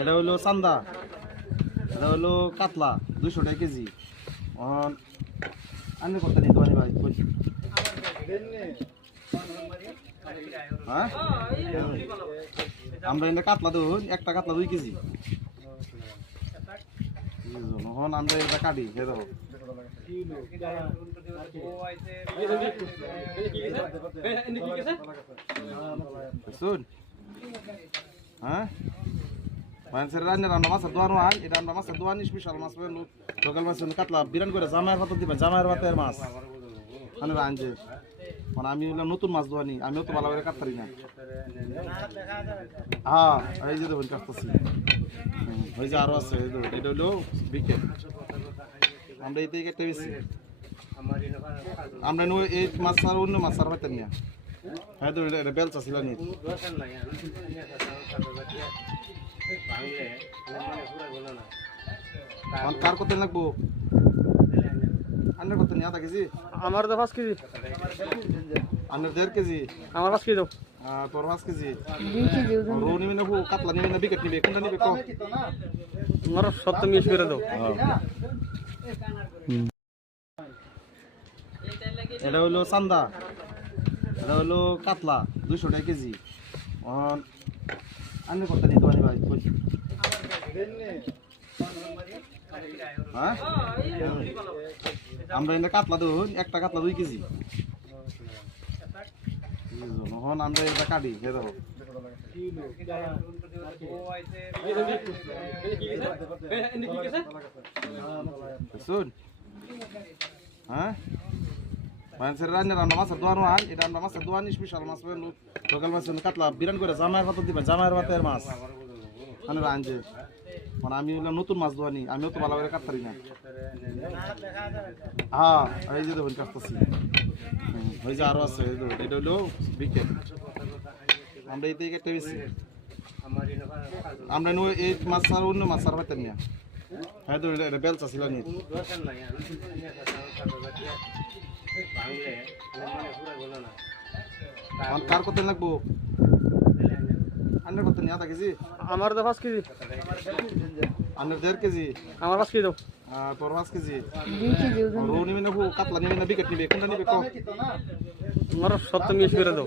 এটা হলো চান্দা, এটা হলো কাতলা 200 টাকা কেজি। আন্নে করতে নিতে পারি ভাই? হ্যাঁ, আমরা এনে কাতলা দেবো, একটা কাতলা 2 কেজি। এখন আমরা এটা কাটি খেয়ে দেবো। শুন, হ্যাঁ মানুষের রান্না রান্না মাছের দোয়ানো হয়, এটা আমরা মাছের দোয়ান স্পেশাল মাছ পাবেন, লোকাল মাছ কাতলা বিরান করে জামাইয়ের পাতা দিবেন, জামাইয়ের পাতের মাছ মানে আনছে। মানে আমি বললাম নতুন মাছ দোয়ানি, আমিও তো ভালো করে কাটতারি না। হ্যাঁ এই যে দেবেন কাটতেছি, ওই যে আরো আছে, এটা হলো বিকেট। আমরা এই থেকে একটা বেশি আমরা এই মাছ আর অন্য মাছ আর পাইতেন না। হ্যাঁ তো এটা বেলচা ছিল নি, কার করতে লাগবো? আন্নার করতে নিয়ে 1/2 কেজি, আমার তো 5 কেজি, আন্নার 1.5 কেজি, আমার 5 কেজি দাও। তোর 5 কেজি। রৌ নিবি না, কাতলা নিবি না, বিকেট নিবি, কোনটা নিবি? আমার সব তো মিক্স করে দাও। এটা হলো চান্দা, এটা হলো কাতলা 200 টাকা কেজি। আন্নে করতে নিতে পারি ভাই? হ্যাঁ, আমরা এনে কাতলা দেবো, একটা কাতলা 2 কেজি। এখন আমরা এটা কাটি খেয়ে দেবো। শুন, হ্যাঁ মানুষের রান্না রান্না মাছের দোয়ানো হয়, এটা আমরা মাছের দোয়ান স্পেশাল মাছ পাবেন, লোকাল মাছ কাতলা বিরান করে জামাইয়ের পাতা দিবেন, জামাইয়ের পাতের মাছ মানে আনছে। মানে আমি বললাম নতুন মাছ দোয়ানি, আমিও তো ভালো করে কাটতারি না। হ্যাঁ এই যে দেবেন কাটতেছি, ওই যে আরো আছে, এটা হলো বিকেট। আমরা এই থেকে একটা বেশি আমরা এই মাছ আর অন্য মাছ আর পাইতেন না। হ্যাঁ তো এটা বেলচা ছিল নি, কার করতে লাগবো? আন্নার করতে নিয়ে 1/2 কেজি, আমার তো 5 কেজি, আন্নার 1.5 কেজি, আমার 5 কেজি দাও। তোর 5 কেজি। রৌ নিবি না, কাতলা নিবি না, বিকেট নিবি, কোনটা নিবি? আমার সব তো মিক্স করে দাও।